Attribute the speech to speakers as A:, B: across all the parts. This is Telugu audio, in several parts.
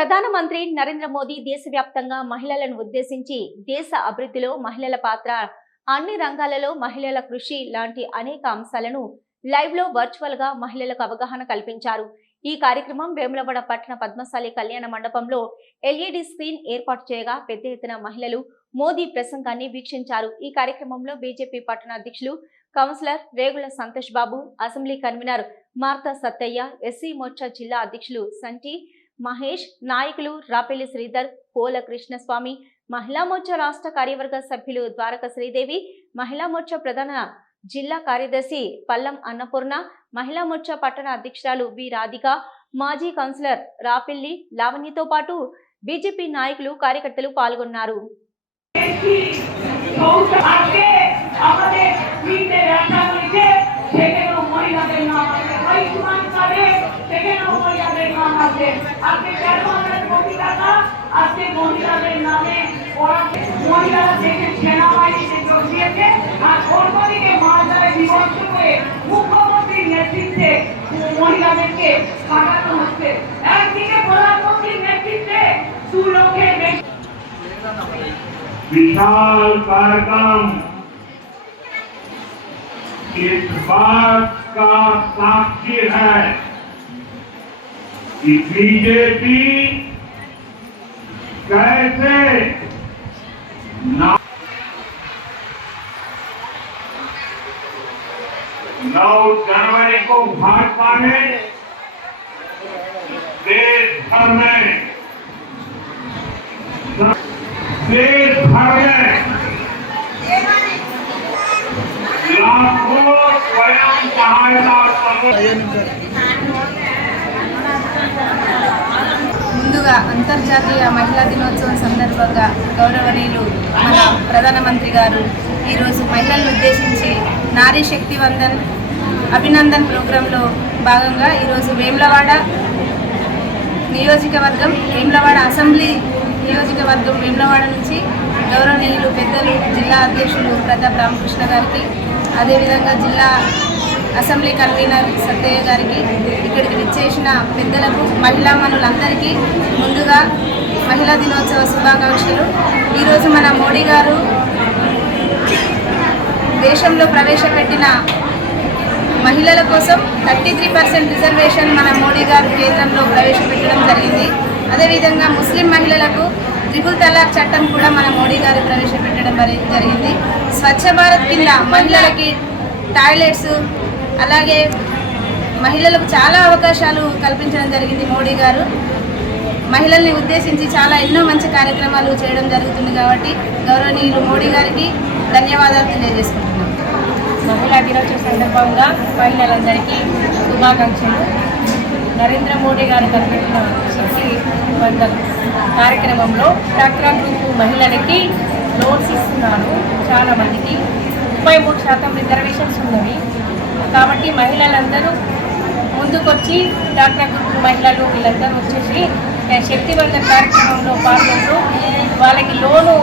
A: ప్రధానమంత్రి నరేంద్ర మోదీ దేశవ్యాప్తంగా మహిళలను ఉద్దేశించి దేశ అభివృద్ధిలో మహిళల పాత్ర అన్ని రంగాలలో మహిళల కృషి లాంటి అనేక అంశాలను లైవ్లో వర్చువల్గా మహిళలకు అవగాహన కల్పించారు. ఈ కార్యక్రమం వేములవాడ పట్టణ పద్మశాలి కళ్యాణ మండపంలో ఎల్ఈడి స్క్రీన్ ఏర్పాటు చేయగా పెద్ద ఎత్తున మహిళలు మోదీ ప్రసంగాన్ని వీక్షించారు. ఈ కార్యక్రమంలో బీజేపీ పట్టణ అధ్యక్షులు councillor Regula Santosh Babu assembly convener Martha Sattaiah SC Morcha జిల్లా అధ్యక్షులు సంటి మహేష్ నాయకులు రాపెల్లి శ్రీధర్ పోల కృష్ణస్వామి మహిళా మోర్చా రాష్ట్ర కార్యవర్గ సభ్యులు ద్వారక శ్రీదేవి మహిళా మోర్చా ప్రధాన జిల్లా కార్యదర్శి పల్లం అన్నపూర్ణ మహిళా మోర్చా పట్టణ అధ్యక్షురాలు వి రాధిక మాజీ కౌన్సిలర్ రాపిల్లి లావణ్యతో పాటు బీజేపీ నాయకులు కార్యకర్తలు పాల్గొన్నారు. নাম আছে আজকে তেরো হাজার কোটি টাকা আজকে মহিলাদের নামে ওরা
B: মহিলারা দেশে সেনাবাহিনীতে যোগ দিয়েছে আর অন্যদিকে মালদারে বিভক্ত করে মুখ্যমন্ত্রীর নেতৃত্বে মহিলাদেরকে খাটানো হচ্ছে একদিকে প্রধানমন্ত্রীর নেতৃত্বে দু লক্ষের বেশি विशाल कार्यक्रम इस बात का साक्षी है कि बीजेपी कैसे ना जनवरी को भाजपा ने देश भर में देश भर में लाखों स्वयं सहायता समूह
A: ముందుగా అంతర్జాతీయ మహిళా దినోత్సవం సందర్భంగా గౌరవనీయులు మన ప్రధానమంత్రి గారు ఈరోజు మహిళలను ఉద్దేశించి నారీ శక్తి వందన్ అభినందన్ ప్రోగ్రాంలో భాగంగా ఈరోజు వేములవాడ నియోజకవర్గం వేములవాడ అసెంబ్లీ నియోజకవర్గం వేములవాడ నుంచి గౌరవనీయులు పెద్దలు జిల్లా అధ్యక్షులు ప్రతాప్ రామకృష్ణ గారికి అదేవిధంగా జిల్లా అసెంబ్లీ కన్వీనర్ సత్తయ్య గారికి ఇక్కడికి విచ్చేసిన పెద్దలకు మహిళా మనులందరికీ ముందుగా మహిళా దినోత్సవ శుభాకాంక్షలు. ఈరోజు మన మోడీ గారు దేశంలో ప్రవేశపెట్టిన మహిళల కోసం థర్టీ త్రీ పర్సెంట్ రిజర్వేషన్ మన మోడీ గారు కేంద్రంలో ప్రవేశపెట్టడం జరిగింది. అదేవిధంగా ముస్లిం మహిళలకు త్రిపుల్ తలాక్ చట్టం కూడా మన మోడీ గారు ప్రవేశపెట్టడం జరిగింది. స్వచ్ఛ భారత్ కింద మహిళలకి టాయిలెట్స్ అలాగే మహిళలకు చాలా అవకాశాలు కల్పించడం జరిగింది మోడీ గారు. మహిళల్ని ఉద్దేశించి చాలా ఎన్నో మంచి కార్యక్రమాలు చేయడం జరుగుతుంది కాబట్టి గౌరవనీయులు మోడీ గారికి ధన్యవాదాలు తెలియజేసుకుంటున్నాం. మహిళా దినోత్సవ సందర్భంగా మహిళలందరికీ శుభాకాంక్షలు. నరేంద్ర మోడీ గారు కల్పించిన శక్తి వందల కార్యక్రమంలో డాక్టర్ గ్రూప్ మహిళలకి లోన్స్ ఇస్తున్నారు. చాలామందికి ముప్పై మూడు శాతం రిజర్వేషన్స్ ఉన్నవి. కాబట్టి మహిళలందరూ ముందుకొచ్చి డాక్టర్ గ్రూప్ మహిళలు వీళ్ళందరూ వచ్చేసి శక్తివంత కార్యక్రమంలో పాల్గొంటూ వాళ్ళకి లోను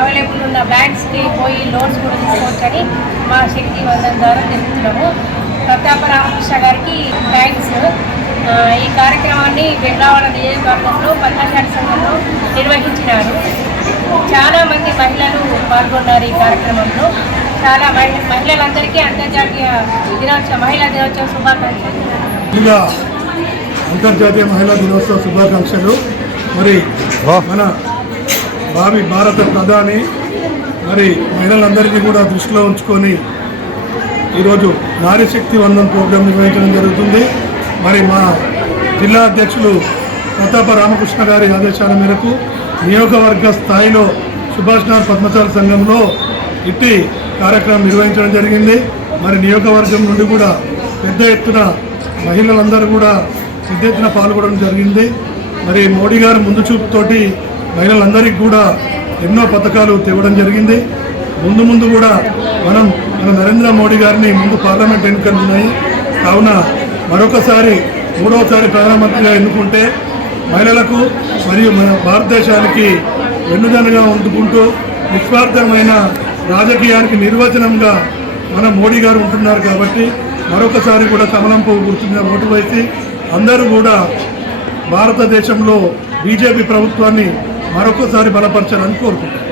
A: అవైలబుల్ ఉన్న బ్యాంక్స్కి పోయి లోన్స్ కూడా తీసుకోవచ్చని మా శక్తివంతం ద్వారా తెలుపుతున్నాము. ప్రతాప రామకృష్ణ గారికి థ్యాంక్స్ ఈ కార్యక్రమాన్ని వెంగావడ నియోజకవర్గంలో పద్మశాలి సంఘంలో నిర్వహించినారు. చాలామంది మహిళలు పాల్గొన్నారు ఈ కార్యక్రమంలో. చాలా మహి మహిళలందరికీ అంతర్జాతీయ దినోత్సవ మహిళా దినోత్సవ శుభాకాంక్షలు.
C: అంతర్జాతీయ మహిళా దినోత్సవ శుభాకాంక్షలు. మరి మన భావి భారత ప్రధాని మరి మహిళలందరినీ కూడా దృష్టిలో ఉంచుకొని ఈరోజు నారీ శక్తి వందన్ ప్రోగ్రాం నిర్వహించడం జరుగుతుంది. మరి మా జిల్లా అధ్యక్షులు ప్రతాప రామకృష్ణ గారి ఆదేశాల మేరకు నియోగవర్గ స్థాయిలో సుభాష్ నగర్ పద్మశాల సంఘంలో ఇట్టి కార్యక్రమం నిర్వహించడం జరిగింది. మరి నియోగవర్గం నుండి కూడా పెద్ద ఎత్తున మహిళలందరూ కూడా పెద్ద ఎత్తున పాల్గొనడం జరిగింది. మరి మోడీ గారు ముందు చూపుతోటి మహిళలందరికీ కూడా ఎన్నో పథకాలు తేవడం జరిగింది. ముందు ముందు కూడా మనం మన నరేంద్ర మోడీ గారిని ముందు పార్లమెంట్ ఎన్నికలు ఉన్నాయి. కావున మరొకసారి మూడవసారి ప్రధానమంత్రిగా ఎన్నుకుంటే మహిళలకు మరియు మన భారతదేశానికి వెన్నుదన్నుగా ఉంటుకుంటూ నిస్వార్థమైన రాజకీయానికి నిర్వచనంగా మన మోడీ గారు ఉంటున్నారు కాబట్టి మరొకసారి కూడా కమలం పువ్వు గుర్తున్న ఓటు వేసి అందరూ కూడా భారతదేశంలో బీజేపీ ప్రభుత్వాన్ని మరొకసారి బలపరచాలని కోరుకుంటున్నారు